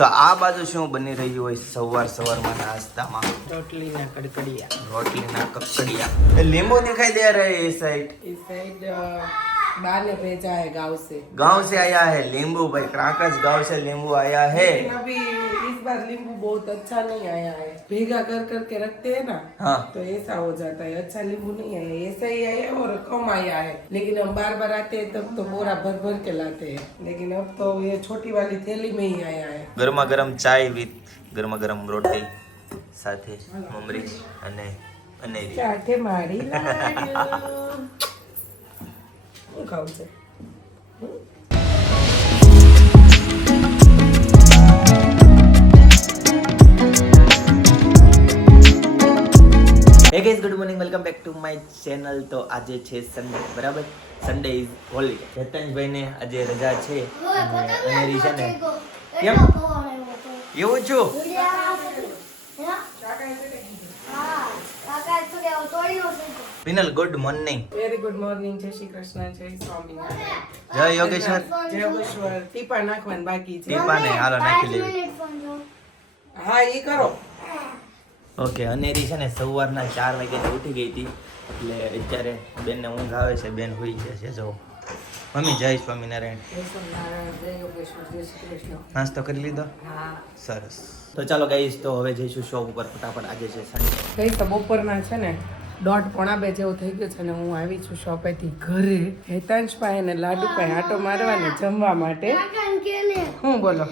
તો આ બાજુ શું બની રહ્યું હોય સવારમાં નાસ્તામાં? રોટલીના કડકડિયા. રોટલીના કકડિયા. લીંબુ दिखाई दे रहे हैं इस साइड. इस साइड बाहर ने भेजा है गांव से. गांव से आया है नींबू भाई. क्राकस गांव से नींबू आया है. लेकिन अभी इस बार नींबू बहुत अच्छा नहीं आया है. भीगा कर करके रखते हैं ना, हाँ. तो ऐसा हो जाता है. अच्छा नींबू नहीं आया, ऐसा ही आया और कम आया है. लेकिन हम बार बार आते हैं तब तो बोरा भर भर के लाते हैं. लेकिन अब तो ये छोटी वाली थैली में ही आया है. ગરમા ગરમ ચાય વિથ ગરમા ગરમ રોટી સાથે મમરી અને અનેરી. ચાઠે મારી લાડુ. હું ખાવું છે? Hey guys, good morning, welcome back to my channel. તો આજે છે સન્ડે, બરાબર? Sunday is holiday. ચેતનભાઈને આજે રજા છે અને અનેરી છે ને. કેમ એવું છું? Penal, good morning. Very good morning. જય શ્રી કૃષ્ણ, જય સ્વામિનારાયણ, જય યોગેશ્વર. જય યોગેશ્વર. ટીપા નાખવાનું બાકી છે. ટીપાને હાલો નાખી લેવી. હા, ઈ કરો. ઓકે, અનેરી છે ને સવારના 4 વાગ્યાથી ઉઠી ગઈ હતી, એટલે અત્યારે બેનને ઊંઘ આવે છે. બેન હોઈ ગયા છે. જો મમ્મી, જય સ્વામિનારાયણ. જય સ્વામિનારાયણ, જય યોગેશ્વર, જય શ્રી કૃષ્ણ. નાસ્તો કરી લીધો? હા. સરસ. તો ચાલો ગાઈસ, તો હવે જઈશું શોપ ઉપર ફટાફટ. આજે છે સન્ડે. કઈ તો બપોરના છે ને 1:30-1:30 જેવું થઈ ગયું છે ને હું આવી છું શોપેથી ઘરે. હેતાંશ પાસે ને લાડુ પાસે આટો મારવાને જમવા માટે. હું બોલો?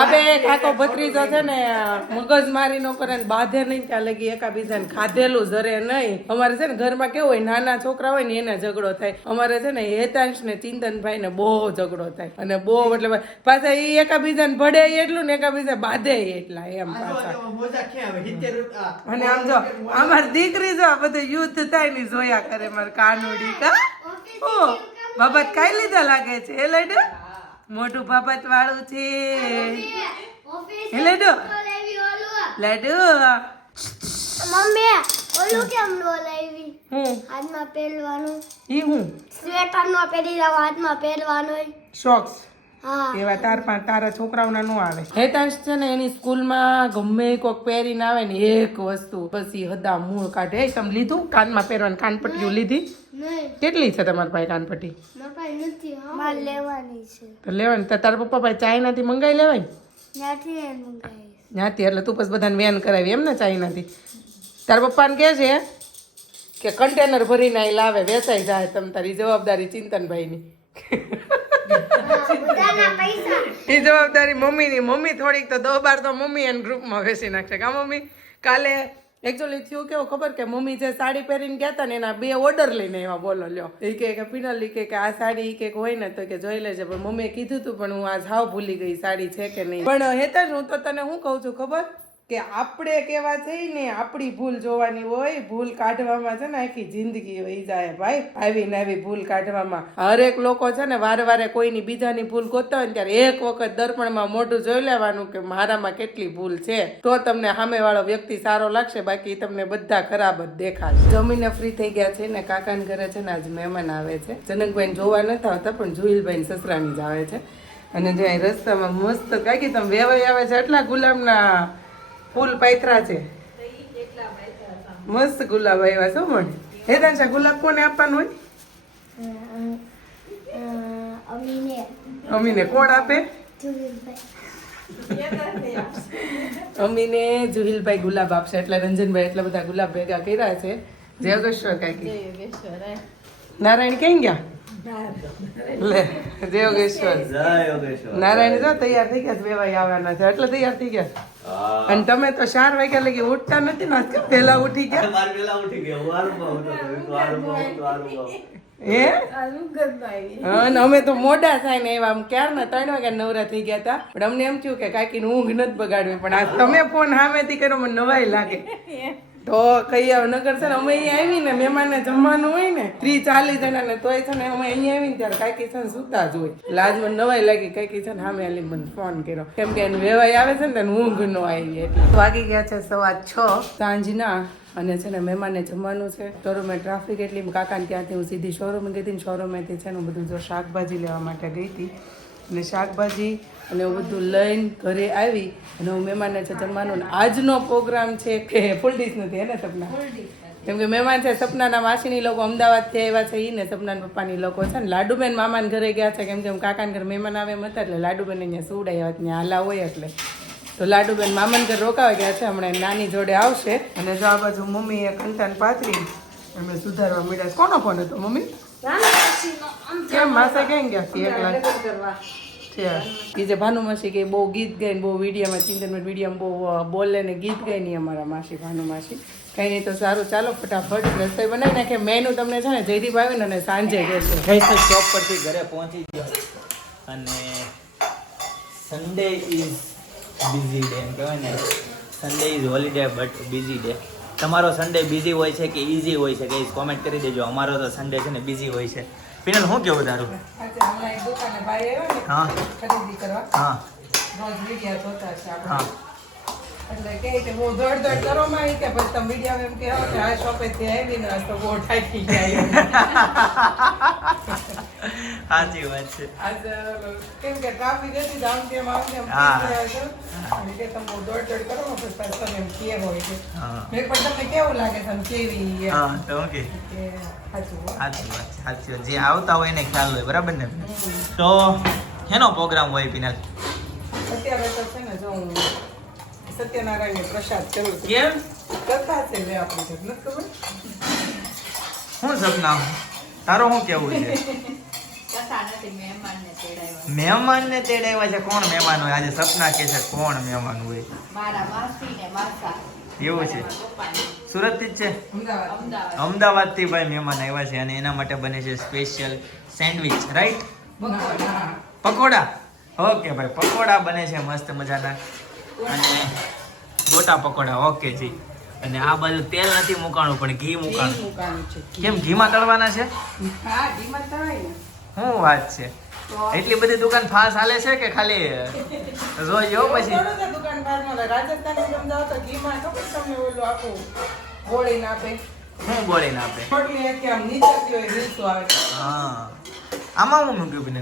અબે કાકો ભત્રીજો છે ને મગજ મારી નો કરે ને બાધે નહીં ત્યાં લગી એકાબીજાને ખાધેલું જરે નહીં. અમારે છે ને ઘરમાં કેવું હોય, નાના છોકરા હોય ને એને ઝઘડો થાય. અમારે છે ને હેતાંશ ને ચિંતનભાઈ ને બહુ ઝઘડો થાય અને બહુ એટલે પાછા એ એકાબીજાને ભળે એટલું ને એકાબીજા બાધે એટલા એમ પાછા. અને આમ જો અમારી દીકરી જો આ બધું યુદ્ધ થાય ને જોયા કરે મારે કાનુડી. કા બાબત કાઈ લીધા લાગે છે એ લડુ મોટું બાબત વાળું છે એ લડુ લડુ. મમ્મી ઓલું કેમ નો લાવી? હું હાથમાં પહેરવાનું ઈ હું સ્વેટર નો પહેરી જાવ, હાથમાં પહેરવાનું. શોક્સ હા, એવા તારા છોકરાઓના નો આવે. હેતાંશ છે ને એની સ્કૂલમાં ગમે કોક પહેરીને આવે ને એક વસ્તુ પછી હદા મૂળ કાઢે. તમે લીધું કાનમાં પહેરવાનું? કાનપટ્ટીઓ લીધી? નહીં કેટલી છે તમારા પાસે કાનપટ્ટી? મપાઈ નથી, મારે લેવાની છે. તો લેવાની તો તારા પપ્પા પાસે ચાઇનાથી મંગાવી લેવાય. ત્યાંથી એ મંગાવીશ. ત્યાંથી એટલે તું પછી બધાને વેન કરાવી એમ ને ચાઇનાથી. તારા પપ્પાને કહે છે કે કન્ટેનર ભરીને અહીં લાવે, વેચાઈ જાય. તમે તારી જવાબદારી ચિંતનભાઈની. બધાના પૈસા એ જવાબદારી મમ્મીની. મમ્મી થોડીક તો 10 બાર તો મમ્મી એને ગ્રુપમાં વેચી નાખશે. કા મમ્મી? કાલે એકચ્યુઅલી થયું કેવું ખબર કે મમ્મી જે સાડી પહેરીને ગયા હતા ને એના 2 ઓર્ડર લઈને એવા બોલો લ્યો. એ કે પિનલ કે આ સાડી કે હોય ને તો કે જોઈ લેજે. પણ મમ્મીએ કીધું હતું પણ હું આજ હાવ ભૂલી ગઈ સાડી છે કે નહીં. પણ હેતા હું તો તને શું કહું છું ખબર કે આપણે કેવા છે ને આપણી ભૂલ જોવાની હોય. ભૂલ કાઢવામાં છે ને આખી જિંદગી વહી જાય ભાઈ. આવી ને આવી ભૂલ કાઢવામાં હરેક લોકો છે ને વારે વારે કોઈની બીજાની ભૂલ ગોતતા હોય ને ત્યારે એક વખત દર્પણમાં મોઢું જોઈ લેવાનું કે મારામાં કેટલી ભૂલ છે. તો તમને સામેવાળો વ્યક્તિ સારો લાગશે, બાકી તમને બધા ખરાબ જ દેખાશે. જમીને ફ્રી થઈ ગયા છે ને કાકાને ઘરે છે ને આજ મહેમાન આવે છે. જનકભાઈ જોવા નથી આવતા પણ જુહિલભાઈ સસરાની જ આવે છે. અને જો અહીં રસ્તામાં મસ્ત કાકી તમે વેવાઈ આવે છે એટલા ગુલાબના ફૂલ પાયથરા છે. મસ્ત ગુલાબ આવ્યા છો મણ. હેતાંશા ગુલાબ કોને આપવાનું હોય? અમીને. કોણ આપે? અમીને જુહિલભાઈ ગુલાબ આપશે એટલે રંજનભાઈ એટલા બધા ગુલાબ ભેગા કર્યા છે. જય યોગેશ્વર કાકી. નારાયણ ક્યાં ગયા? લે જય યોગેશ્વર. જય યોગેશ્વર. નારાયણ જો તૈયાર થઈ ગયા, વેવાઈ આવવાના છે એટલે તૈયાર થઈ ગયા. અને તમે તો 4 વાગ્યા લગી ઉઠતા નથી ને? પહેલા ઉઠી ગયા? મારે પેલા ઉઠી ગયા. હે? અને અમે તો મોડા થાય ને એવા ક્યારના 3 વાગ્યા નવરા થઈ ગયા હતા. પણ અમને એમ થયું કે કાકી ઊંઘ નથી બગાડવી. પણ આ તમે ફોન સામેથી કર્યો મને નવાઈ લાગે. તો કઈ નગર છે ને અમે અહીંયા આવી ને મહેમાનને જમવાનું હોય ને 30-40 જણાને તોય છે ને અમે અહીંયા આવીને ત્યારે કાકી છે ને સુતા જ હોય. લાજ મને નવાઈ લાગી. કાકી છે ને સામે આલી મને ફોન કર્યો કેમ કે એને વેવાઈ આવે છે ને ઊંઘ ન આવી. એટલે વાગી ગયા છે 6:15 સાંજના અને છે ને મહેમાનને જમવાનું છે. શોરૂમે ટ્રાફિક એટલી, કાકાને ત્યાંથી હું સીધી શોરૂમે ગઈ હતી ને શોરૂમેથી છે ને હું બધું જો શાકભાજી લેવા માટે ગઈ હતી અને શાકભાજી અને એવું બધું લઈને ઘરે આવી અને હું મહેમાનને છે જમવાનું. આજનો પ્રોગ્રામ છે કે ફૂલ ડીશ નથી હે ને સપના? કેમ કે મહેમાન છે સપનાના માસીની લોકો અમદાવાદથી આવ્યા છે, ઈ ને સપનાના પપ્પાની લોકો છે ને લાડુબેન મામાને ઘરે ગયા છે. કેમ કે કાકાને ઘરે મહેમાન આવે એમ હતા એટલે લાડુબેન અહીંયા સુવડાવ્યા ત્યાં હાલા હોય એટલે તો લાડુબેન મામાને ઘરે રોકાવા ગયા છે. હમણાં નાની જોડે આવશે. અને જો આ બાજુ મમ્મીએ ખંતાન પાથરી અમે સુધારવા મળ્યા છે. કોનો ફોન હતો મમ્મી? કેમ માસા કેમ ગયા એકલા છે? એ જે ભાનુમાસી કે બહુ ગીત ગાઈને બહુ વિડીયોમાં 3 મિનિટ વિડીયોમાં બહુ બોલે ને ગીત ગાય નહીં અમારા માસી ભાનુમાસી. કંઈ નહીં તો સારું, ચાલો ફટાફટ રસોઈ બનાવી નાખે. મેનુ તમને છે ને જયદીપ આવીને અને સાંજે કહેશે. ગઈ શોપ પરથી ઘરે પહોંચી ગયો અને સન્ડે ઇઝ બિઝી ડે એમ કહેવાય ને. Sunday is holiday but busy day. તમારો સન્ડે બિઝી હોય છે કે ઇઝી હોય છે કે કોમેન્ટ કરી દેજો. અમારો તો સન્ડે છે ને બિઝી હોય છે. પિનલ શું કેવું તારું? હા ખરીદી કરવા હા રોજ વિડીયો જોતા છે આપણે. હા એટલે કે કે બહુ દોડ કરો માં કે પછી તમે વિડીયો એમ કે કે આ શોપે થી આવી ને તો બહુ ઠાકી જાય. સાચી વાત છે. આજ કેમ કે ટ્રાફિક હતી આમ તેમ હા. અને કે તમે બહુ દોડ કરો પછી પાછું તમે એમ કે હોય છે. હા મેં પણ તમને કેવું લાગે તમે કેવી હા તો ઓકે કે સાચું હો. સાચી વાત છે, સાચી વાત. જે આવતા હોય એને ખ્યાલ હોય, બરાબર ને? તો એનો પ્રોગ્રામ હોય પિનલ? અત્યારે તો છે ને જો હું સત્યનારાયણ પ્રસાદ કરું છું. કેમ? કથા છે લે આપણી છે નથી ખબર? શું સપના તારો શું કેવું છે? મહેમાનને તેડાવ્યા છે. કોણ મહેમાન હોય આજે? સપના કે છે કોણ મહેમાન હોય? એવું છે? સુરત થી જ છે? અમદાવાદ અમદાવાદ થી ભાઈ મહેમાન આવ્યા છે અને એના માટે બને છે special sandwich, right? Pakoda. Okay ભાઈ, પકોડા બને છે મસ્ત મજાના અને ગોટા પકોડા. ઓકે જી. અને આ બાજુ તેલ નથી મૂકાણું પણ ઘી મૂકાણું. કેમ ઘીમાં તળવાના છે? હા ઘીમાં તળાય ને. શું વાત છે? એટલી બધી દુકાન ફાસ હાલે છે કે ખાલી જોઈજો પછી? દુકાન બહારમાં રાજસ્થાન અમદાવાદ તો ઘીમાં ખબર તમને ઓલું આખું ગોળીને આપે. હું બોલીને આપે? રોટલી આખી આમ નીચેથી હોય રીલસો આવે. હા. આમાં હું મૂક્યું બેન?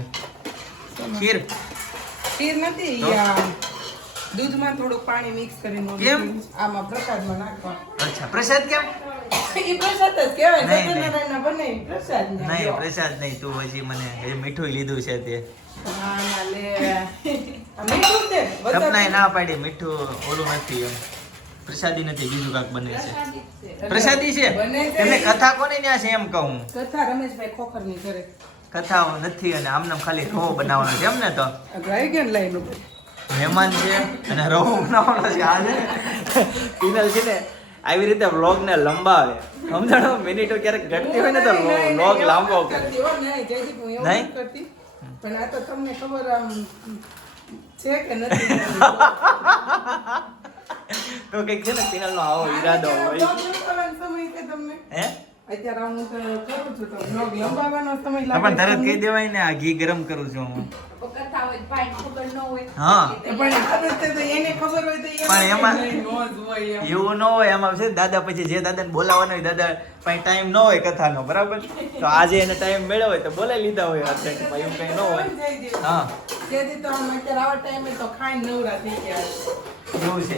ખીર? ખીર નથી તો? આ દૂધમાં થોડુંક પાણી મિક્સ કરીને કેમ? આમાં પ્રસાદમાં નાખવા. અચ્છા, પ્રસાદ કેમ? એ પ્રસાદ જ કહેવાય. નહીં, નહીં. સત્યનારાયણના બને ઈ પ્રસાદ ને. નહીં પ્રસાદ નહીં. તું હજી મને હજી મીઠું લીધું છે તે. ના ના લે આ મીઠું છે બધા. સપનાએ ના પાડી મીઠું ઓલું નથી એમ. પ્રસાદી નથી, બીજું કાંક બને છે. પ્રસાદી છે? બને છે. એમને કથા કોની ત્યાં છે એમ કહું? કથા રમેશભાઈ ખોખરની કરે. કથા નથી અને આમને ખાલી રવો બનાવવાનો છે એમ ને? તો આવી ગયો ને લાઈન ઉપર. મહેમાન છે અને રવો બનાવવાનો છે. આ છે પિનલ છે ને આવી રીતે વ્લોગ ને લંબાવે, સમજાણો? મિનિટો ક્યારેક ઘટતી હોય ને તો વ્લોગ લાંબો કરે. નહીં? પણ આ તો તમને ખબર આમ છે કે નથી? તો કઈક છે ને પિનલ નો આવો ઈરાદો હોય. સમય છે તમને હે? અત્યારે હું તો કરું છું તો વ્લોગ લંબાવવાનો સમય તો લાગે. પણ તરત કહી દેવાય ને આ ઘી ગરમ કરું છું હું. કથા હોય ભાઈ ખબર ન હોય. હા પણ ખબર છે તો એને ખબર હોય તો પણ એમાં નો જ હોય એમ. એવું ન હોય. એમાં છે દાદા પછી જે દાદાને બોલાવવાનો હોય, દાદા પાસે ટાઈમ ન હોય કથાનો, બરાબર? તો આજે એને ટાઈમ મળ્યો હોય તો બોલાવી લીધા હોય અર્જન્ટમાં, એવું કઈ ન હોય. હા જેથી તો આમ અત્યારે આવા ટાઈમે તો ખાઈને નવરા થઈ ગયા. એવું છે.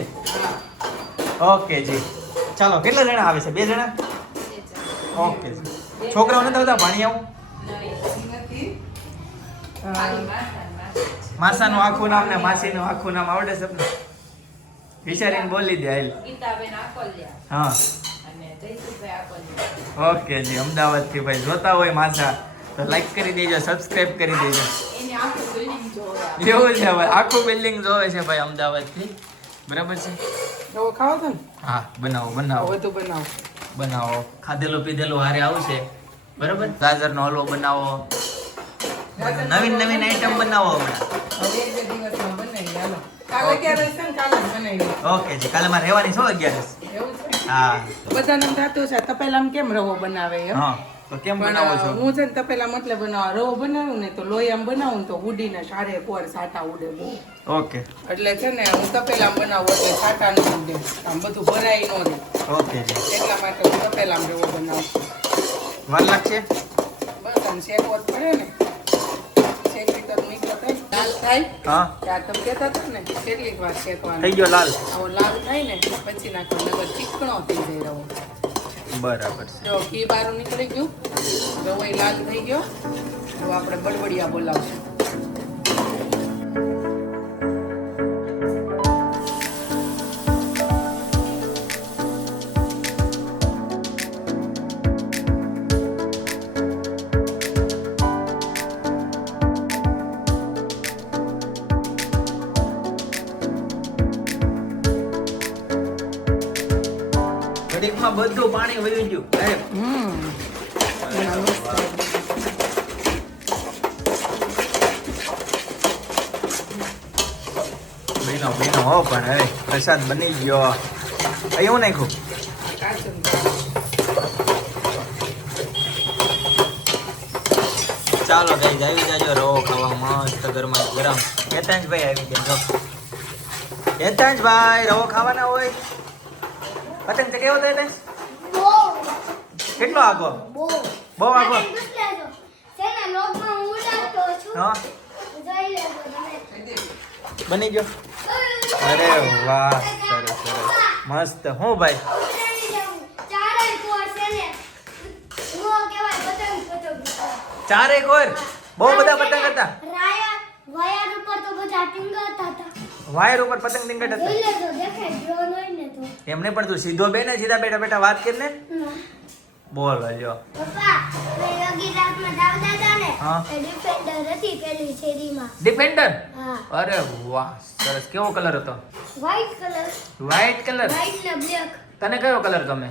ઓકે જી, ચાલો. કેટલા જણા આવે છે? 2 જણા? ઓકે જી. છોકરાઓ નથી આવતા? ભાણી આવું? નથી. માસાનું આખું નામ ને માસીનું આખું નામ આવડે છે ને? વિચારીને બોલી દે. હાલ. હા ઓકે જી. અમદાવાદ થી ભાઈ જોતા હોય માસા તો લાઈક કરી દેજો, સબસ્ક્રાઇબ કરી દેજો. એવું છે ભાઈ, આખું બિલ્ડિંગ જોવે છે ભાઈ અમદાવાદ થી, બરાબર છે? તો ખાઓ છો ને? હા બનાવો બનાવો હવે તો બનાવો. બનાવો. ખાધેલું પીધેલું હારે આવશે, બરાબર? ગાજરનો હલવો બનાવો, નવીન નવીન આઈટમ બનાવો હમણાં. હવે 1-2 દિવસમાં બનાવી હાલો. કાલે ક્યારે છે ને કાલે જ બનાવી. ઓકે જી. કાલે મારે રહેવાની છો 11. એવું છે? હા બધાને એમ થતું છે તપેલામાં કેમ રવો બનાવે એમ. હા તો કેમ બનાવો છો? હું છે ને તપેલા મટલે બનાવવા રવો બનાવું ને તો લોહીયામ બનાવું ને તો ઉડીને સારે કોર સાટા ઉડે બહુ. ઓકે એટલે છે ને હું તપેલામ બનાવું એટલે સાટા ન ઉડે, આમ બધું ભરાઈ ન રહે. ઓકે જી. એટલા માટે હું તપેલામ રવો બનાવું. વાર લાગશે? બસ આમ શેકવો જ પડે ને, શેકી તો નીકળો થાય લાલ થાય. હા ત્યાં તમે કહેતા હતા ને કેટલીક વાર શેકવાનું. થઈ ગયો લાલ. આવો લાલ થાય ને પછી નાખો, નગર ચીકણો થઈ જાય રવો. બરાબર છે. જો ઘી બહાર નીકળી ગયું, રવો લાલ થઈ ગયો. હવે આપણે બડબડિયા બોલાવશું. ઘડીકમાં બધું પાણી વહી ગયું. બહેનો હો પણ હવે પ્રસાદ બની ગયો. એવું નાખ્યું. ચાલો ગાઈસ આવી જાજો રવો ખાવા મસ્ત ગરમા ગરમ. હેતાંશભાઈ આવી ગયા. હેતાંશભાઈ રવો ખાવાના હોય. પતંગ તો કેવો થાય હેતાંશ? કેટલો આગો? બહુ આગો. હા બની ગયો. અરે વાહ સરસ સરસ મસ્ત. હું ભાઈ ચારે કોર બહુ બધા પતંગ હતા. વાયર ઉપર પતંગ ટીંગટ હતા. એમને પણ તું સીધો બે ને સીધા બેઠા બેઠા વાત કર ને. બોલ જો ડિફેન્ડર. અરે વાહ સરસ. કેવો કલર હતો? White colour. તને કયો કલર ગમે?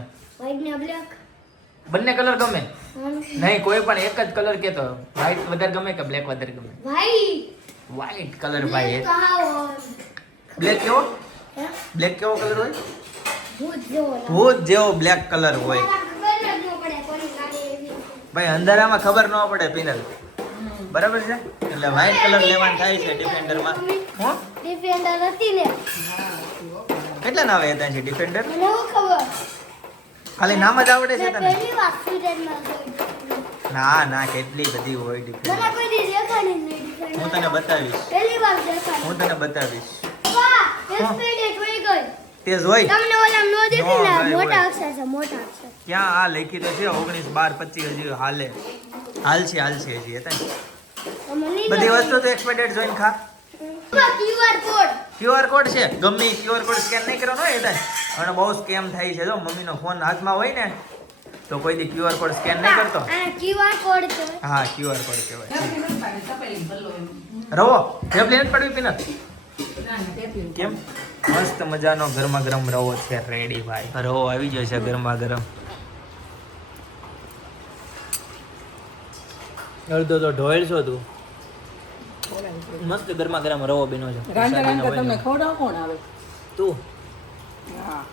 બંને કલર ગમે? નહીં કોઈ પણ એક જ કલર કેતો. વ્હાઈટ વધારે ગમે કે બ્લેક વધારે ગમે? વ્હાઈટ કલર ભાઈ. બ્લેક કેવો? બ્લેક કેવો કલર હોય? ભૂત જેવો બ્લેક કલર હોય ભાઈ. અંધારામાં ખબર ન પડે પિનલ. બરાબર છે. એટલે વ્હાઈટ કલર લેવાનું થાય છે ડિફેન્ડર માં. હું ડિફેન્ડર હતી ને. કેટલા નામ હતા છે ડિફેન્ડર? મને હું ખબર. ખાલી નામ જ આવડે છે તને? પહેલી વાર સ્ટુડન્ટમાં જોઈ. ના ના કેટલી બધી હોય મને ડિફેન્ડર. કોઈ દી દેખાડી નહીં ડિફેન્ડર. હું તને બતાવીશ. પહેલી વાર દેખાડી. હું તને બતાવીશ. વાહ, એ સ્પીડ એ જોઈ ગઈ. તેજ હોય. તમને ઓલામ નો દેખી ને નો, ભાઈ, મોટા હોય. અક્ષર છે મોટા અક્ષર. ક્યાં આ લખી તો છે 19 12 25 હજી હાલે. હાલશે હજી હતા. બધી વસ્તુ તો એક્સપેક્ટેડ જોઈને ખા. QR code. QR કોડ છે. ગમે QR કોડ સ્કેન નહીં કરવાનો હોય હતા. અને બહુ સ્કેમ થાય છે. જો મમ્મીનો ફોન હાથમાં હોય ને તો કોઈ દી QR કોડ સ્કેન નહીં કરતો. આ ક્યુઆર કોડ છે. હા QR કોડ કહેવાય. રવો ટેબલેટ નથી પડવી પીનલ. કેમ મસ્ત મજાનો ગરમા ગરમ રવો છે રેડી ભાઈ. રવો આવી ગયો છે ગરમા ગરમ. અડધો તો ઢોળ છો તું. મસ્ત ગરમા ગરમ રવો બીનો છે. રાંધા રાંધા તમને ખવડાવ કોણ આવે? તું હા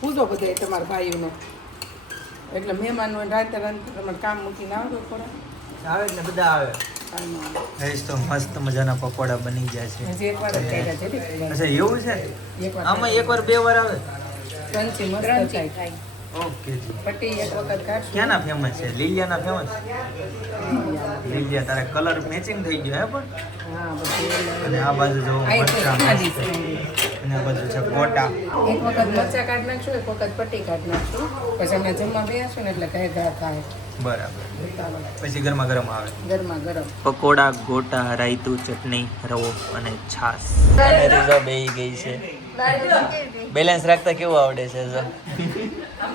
પૂછો બધા તમારા ભાઈઓને. એટલે મહેમાન હોય રાંધતા રાંધતા તમારે કામ મૂકીને આવજો થોડા. આવે ને બધા આવે. તો મસ્ત મજાના પકોડા બની ગયા છે. હજી એકવાર જ કર્યા છે. અચ્છા એવું છે. એકવાર આમાં એકવાર બે વાર આવે. ક્રન્ચી મસ્ત થાય. ઓકે જી. પટ્ટી એક વખત કાઢશું. ક્યાંના ફેમસ છે? લીલિયાના ફેમસ. લીલિયા તારે કલર મેચિંગ થઈ ગયો હે પણ. હા બધું અને આ બાજુ જો મરચાં ખાધી મસ્ત. છે. અને આ બાજુ છે ગોટા. એક વખત મરચા કાઢી નાખશું, એક વખત પટ્ટી કાઢી નાખશું. પછી અમે જમવા બેસશું ને એટલે કહે ઘા થાય. બરાબર. પછી ગરમા ગરમ આવે. ગરમા ગરમ. પકોડા, ગોટા, રાયતું, ચટણી, રવો અને છાશ. અને રીઝા બેહી ગઈ છે. બેલેન્સ રાખતા કેવું આવડે છે?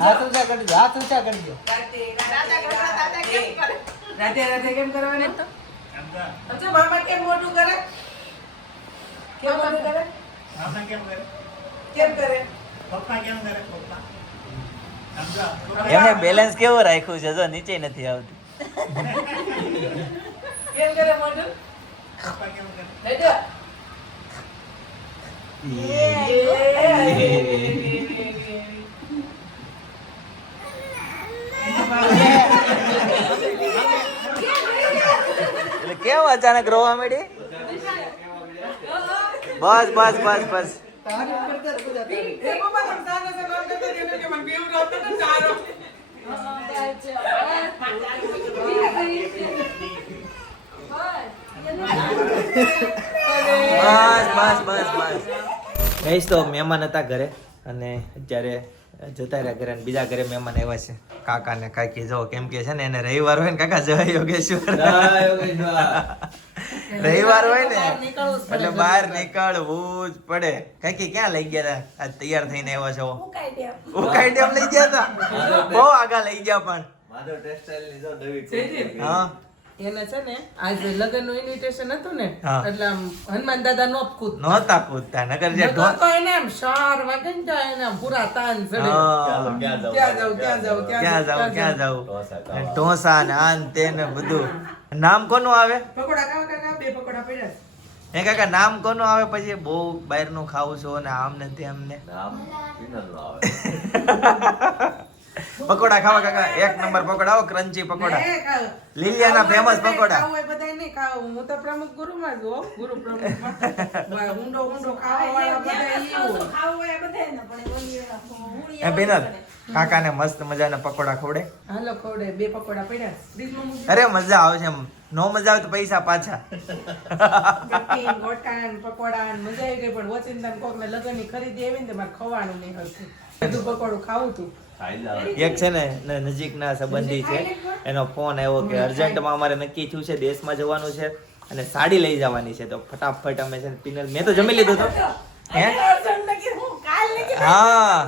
હાથ ઊંચા કરજો, હાથ ઊંચા કરજો. રાધે રાધે કેમ કરવાની તો? અચ્છા મામા કેમ મોટું કરે? કેમ મોટું કરે? મામા કેમ કરે? કેમ કરે? પપ્પા કેમ કરે? પપ્પા સમજો. એમને બેલેન્સ કેવો રાખ્યું છે? જો નીચે નથી આવતું. કેમ કરે મોટું? પપ્પા કેમ કરે? રાધે. કેમ અચાનક રોવા માંડી? બસ બસ બસ બસ. બસ બસ બસ બસ. ગઈશ તો મહેમાન હતા ઘરે અને અત્યારે જતા રહ્યા ઘરે અને બીજા ઘરે મહેમાન આવ્યા છે કાકા ને કાકી. જો કેમ કે છે ને એને રવિવાર હોય ને કાકા જય યોગેશ્વર રવિવાર હોય ને એટલે બહાર નીકળવું જ પડે. કાકી ક્યાં લઈ ગયા હતા? આજ તૈયાર થઈને આવ્યા છો? ઉકાઈ ડેમ લઈ ગયા હતા? બહુ આગા લઈ ગયા પણ. હા એને છે ને આજે લગ્ન નું ઇન્વિટેશન હતું ને હા. એટલે આમ હનુમાન દાદા નોત કૂદ નહોતા કૂદતા નકર જે તો એને આમ 4 વાગે ને ત્યાં એને આમ પૂરા તાન ચડે ક્યાં જાવ ક્યાં જાવ ઢોસા ને આન તે ને બધું. નામ કોનું આવે? પકોડા ખાવા કાકા 2 પકોડા પડ્યા એ કાકા નામ કોનું આવે? પછી બહુ બહારનું ખાવું છો ને આમ ને તેમ ને. પકોડા ખાવા કાકા 1 નંબર પકોડા હો, ક્રન્ચી પકોડા, લીલિયાના ફેમસ પકોડા. ખાવું હોય બધાય નહીં ખાવું. હું તો પ્રમુખ ગુરુમાં જ હો, ગુરુ પ્રમુખમાં ઊંડો ઊંડો ખાવા વાળા બધા એ બેનર કાકાને મસ્ત મજાના પકોડા ખવડે. હાલો ખવડે 2 પકોડા પડ્યા ફ્રીજમાં મૂકી અરે મજા આવે છે. નો મજા આવે તો પૈસા પાછા. ચટણી, ગોટાન, પકોડા ને મજા આવી ગઈ. પણ વચિંતા કોક ને લગનની ખરીદી આવી ને મારે ખવાનું નહીં હરખું. બધું પકોડું ખાવું તું. એક છે ને નજીકના સંબંધી છે, એનો ફોન આવ્યો કે અર્જન્ટમાં અમારે નક્કી થયું છે દેશમાં જવાનું છે અને સાડી લઈ જવાની છે. તો ફટાફટ અમે છે ને પિનલ મેં તો જમી લીધું હતું. હે હા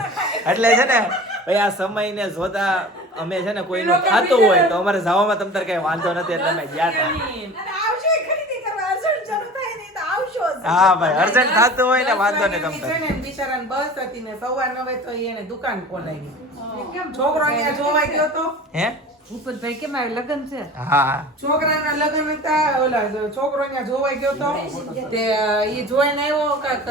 એટલે છે ને ભાઈ આ સમયને જોતા અમે છે ને કોઈનું ખાતું હોય તો અમારે જવામાં તમ તાર કઈ વાંધો નથી એટલે અમે ગયા હતા. હા ભાઈ અર્જન્ટ થતું હોય ને વાંધો નહીં તમ તાર. બિચારાને બસ હતી ને 9:15 તો એને દુકાન ખોલાવી. છોકરો અહીંયા જોવા ગયો તો હે ભૂપતભાઈ કેમ આવે લગન છે? હા છોકરાના લગન હતા. ઓલા છોકરો અહીંયા જોવા ગયો તો તે ઈ જોઈને આવ્યો કાક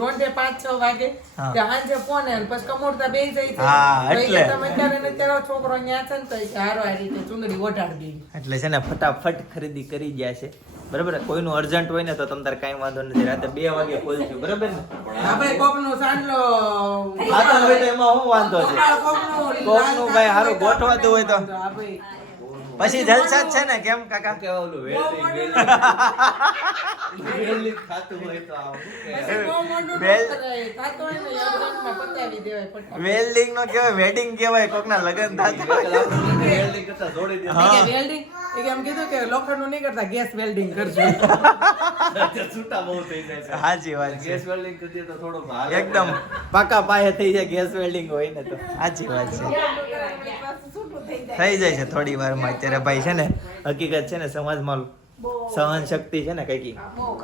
રોંઢે 5-6 વાગે. હા. તે સાંજે ફોન આવ્યો પછી કમોડતા બેસી જાય છે. હા, તો ઈ કે એટલે. તમે અત્યારે ને અત્યારે છોકરો અહીંયા છે ને તો ઈ કે હારો આ રીતે ચુંદડી ઓઢાડી દે. એટલે છે ને ફટાફટ ખરીદી કરી ગયા છે. બરાબર કોઈનું અર્જન્ટ હોય ને તો તમ તાર કઈ વાંધો નથી. રાતે 2 વાગે ખોલજો બરાબર ને. હા ભાઈ કોકનો સાંડલો ખાતો હોય તો એમાં શું વાંધો છે? કોકનું ભાઈ હારું ગોઠવાતું હોય તો. હા ભાઈ પછી જલસા જ છે ને કેમ કાકા? વેલ્ડિંગ નો કેવાય, વેડિંગ કેવાય, કોકના લગન થતું હોય. વેલ્ડિંગ એમ કીધું કે લોખંડનું નહીં કરતા ગેસ વેલ્ડિંગ કરજો. સાચી વાત છે. એકદમ પાકા પાયે થઈ જાય ગેસ વેલ્ડિંગ હોય ને તો. સાચી વાત છે. થઈ જાય છે થોડી વારમાં. અત્યારે ભાઈ છે ને હકીકત છે ને સમાજમાં સહન શક્તિ છે ને કઈ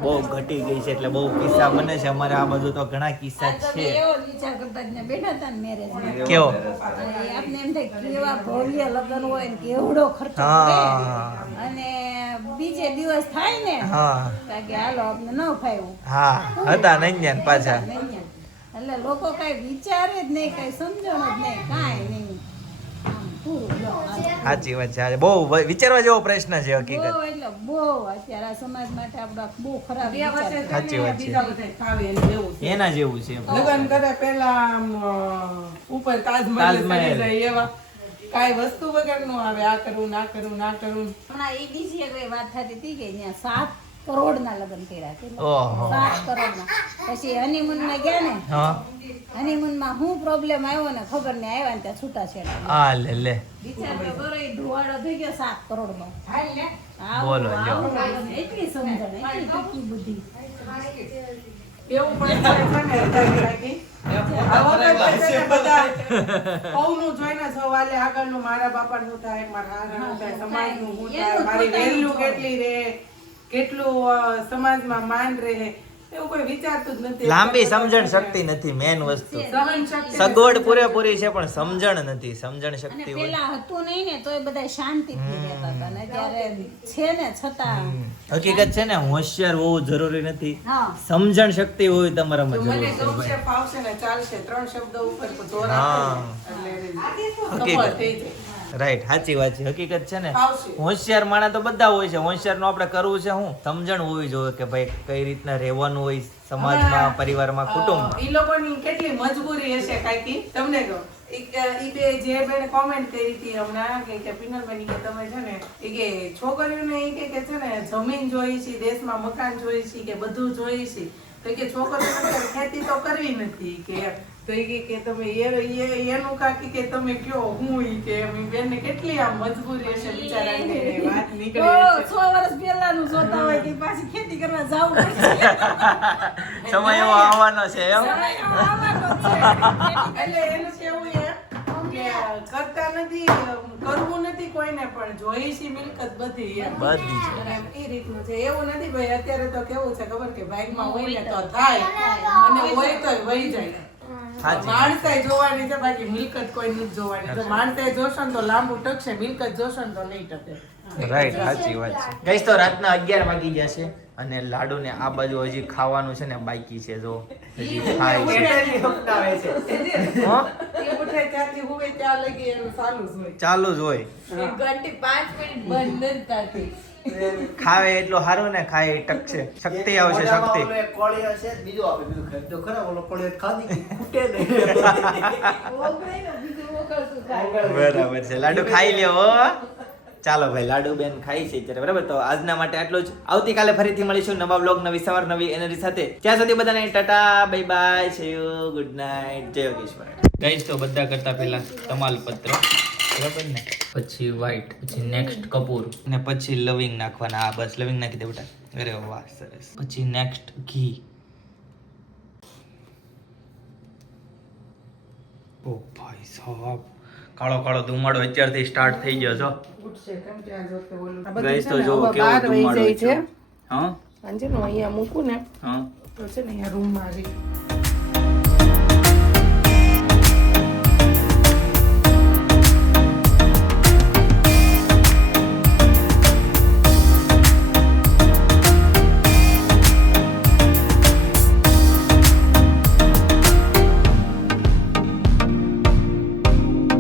બહુ ઘટી ગઈ છે એટલે બહુ કિસ્સા બને છે. અમારે આ બધું તો ઘણા કિસ્સા જ છે. એવો વિચાર કરતા જ ને બેઠા હતા ને મેરેજમાં. કેવો? આપને એમ થાય કેવા ભવ્ય લગ્ન હોય ને કેવડો ખર્ચો હા. કરે અને બીજે દિવસ થાય ને હા કે હાલો આપને ન ફાવ્યું હા હતા નહીં ને પાછા. એટલે લોકો કઈ વિચારે જ નહીં, કઈ સમજણ જ નહીં, કાંઈ નહીં. આમ પૂરું લો, હાલો. સાચી વાત છે. બહુ વિચારવા જેવો પ્રશ્ન છે હકીકત. બહુ એટલે બહુ અત્યારે આ સમાજ માટે આપણો બહુ ખરાબ બે વિચાર વર્ષે છે. સાચી વાત છે. બીજા બધા ખાવે એને એવું છે. એના જેવું છે. લગન કરે પેલા આમ ઉપર તાજમહેલ તાજમહેલ. ચડી જાય એવા કાંઈ વસ્તુ વગર નું આવે. આ કરું ના કરું ના કરું. હમણાં એ બીજી એક વાત થતી હતી કે ત્યાં 7 કરોડના લગ્ન કર્યા છે. ઓહો. 7 કરોડના. પછી હનીમૂનમાં ગયા ને, હા હનીમૂનમાં શું પ્રોબ્લેમ આવ્યો ને ખબર નહીં, આવ્યા ને ત્યાં છૂટાછેડા. આ લે લે બિચારો ગરોય ધુવાડો થઈ ગયો 7 કરોડનો. બોલો, લ્યો. એટલી સમજણ, એટલી ટૂંકી બુદ્ધિ. એવું પણ થાય છે ને કાકી. આ વખત છે ને બધા પૌનું જોઈને સવાલે આગળનું મારા બાપાનું શું થાય, મારા આગળનું થાય, સમાજનું શું થાય, મારી વેલ્યુ કેટલી રહે, કેટલું સમાજમાં માન રહે, એવું કોઈ વિચારતું જ નથી. લાંબી સમજણ શક્તિ નથી મેન વસ્તુ. સહન શક્તિ સગવડ પૂરેપૂરી છે પણ સમજણ નથી. સમજણ અને શક્તિ હોય. પેલા હતું નહીં ને તોય બધા શાંતિથી રહેતા હતા ને જ્યારે છે ને છતાં હકીકત છે ને હોશિયાર હોવું જરૂરી નથી. હા સમજણ શક્તિ હોવી તમારામાં મને જરૂરી છે ગમશે, ભાઈ. ફાવશે ને ચાલશે, 3 શબ્દ ઉપર તો જોર હા. આપે એટલે સફળ હકીકત. થઈ જાય. રાઈટ, સાચી વાત છે. હકીકત છે ને, ફાવશે. હોશિયાર માણસ તો બધા હોય છે. હોશિયાર નું આપણે કરવું છે શું, સમજણ હોવી જોઈએ કે ભાઈ કઈ રીતના રહેવાનું હોય સમાજમાં, પરિવારમાં, કુટુંબમાં. ઈ લોકોની કેટલી મજબૂરી હશે કાકી તમને કહો. ઈ બે જે બેન કોમેન્ટ કરી હતી હમણાં કે પિનલબેન કે તમે છે ને ઈ કે છોકરીઓને ઈ કે છે ને જમીન જોઈ છે, દેશમાં મકાન જોઈ છે, કે બધું જોઈ છે, તો કે છોકરીઓને ખેતી તો કરવી નથી કે. તો ઈ કે તમે એનું કાકી કે તમે કયો હું ઈ કે એમ બેન ને કેટલી આમ મજબૂરી હશે બિચારાને વાત નીકળે ઓ, છે. 100 વર્ષ પહેલાનું જોતા હોય કે પાછી ખેતી કરવા જાવું પડશે. સમય એવો આવવાનો છે એમ. એટલે એનું કેવું એમ કે કરતા નથી, કરવું નથી કોઈને, પણ જોઈ છે મિલકત બધી એમ. બધી છે. અને એમ ઈ રીતનું છે. એવું નથી ભાઈ, અત્યારે તો કેવું છે ખબર કે ભાગમાં હોય ને તો થાય અને હોય તોય વહી જાય. સાચી. માણસાઈ જોવાની છે, બાકી મિલકત કોઈ નથી જોવાની. જો માણસાઈ જોશો ને તો લાંબુ ટકશે, મિલકત જોશો ને તો નહીં ટકે. રાઈટ, સાચી વાત છે. ગઈસ તો રાતના 11 વાગી ગયા છે અને લાડુ ને આ બાજુ હજી ખાવાનું છે ને બાકી છે. જો હજી ખાય છે. હો? એ ઉઠે ત્યાંથી હુવે ત્યાં લગી એનું ચાલુ જ હોય. ચાલુ જ હોય. ઘંટી 5 મિનિટ બંધ નથી થતી. ખાવે એટલું સારું ને, ખાય એ ટકશે, શક્તિ આવશે, શક્તિ. બરાબર છે, લાડુ ખાઈ લ્યો હો. ચાલો ભાઈ, લાડુ બેન ખાઈ છે અત્યારે, બરાબર. તો આજના માટે આટલું જ. આવતીકાલે ફરીથી મળીશું નવા બ્લોગ, નવી સવાર, નવી એનર્જી સાથે. ત્યાં સુધી બધાને Tata, bye bye, see you, good night, જય યોગેશ્વર. ગાઈસ તો બધા કરતા પહેલા તમાલપત્ર, બરાબર ને, પછી વ્હાઈટ, પછી નેક્સ્ટ કપૂર, ને પછી લવિંગ નાખવાના. હા બસ, લવિંગ નાખી દે બેટા. અરે વાહ, સરસ. પછી નેક્સ્ટ ઘી. ઓ ભાઈ સાહેબ, કાળો કાળો ધુમાડો અત્યારથી સ્ટાર્ટ થઈ ગયો છો. ઉઠશે કેમ કે આ જો કે ઓલું. આ ગાઈસ બધું તો છે ને જો હવે કેવો બહાર વહી ધુમાડો જાય છે. છે. હા સાંજે નો અહીંયા મૂકું ને હા. તો છે ને અહીંયા રૂમમાં આવી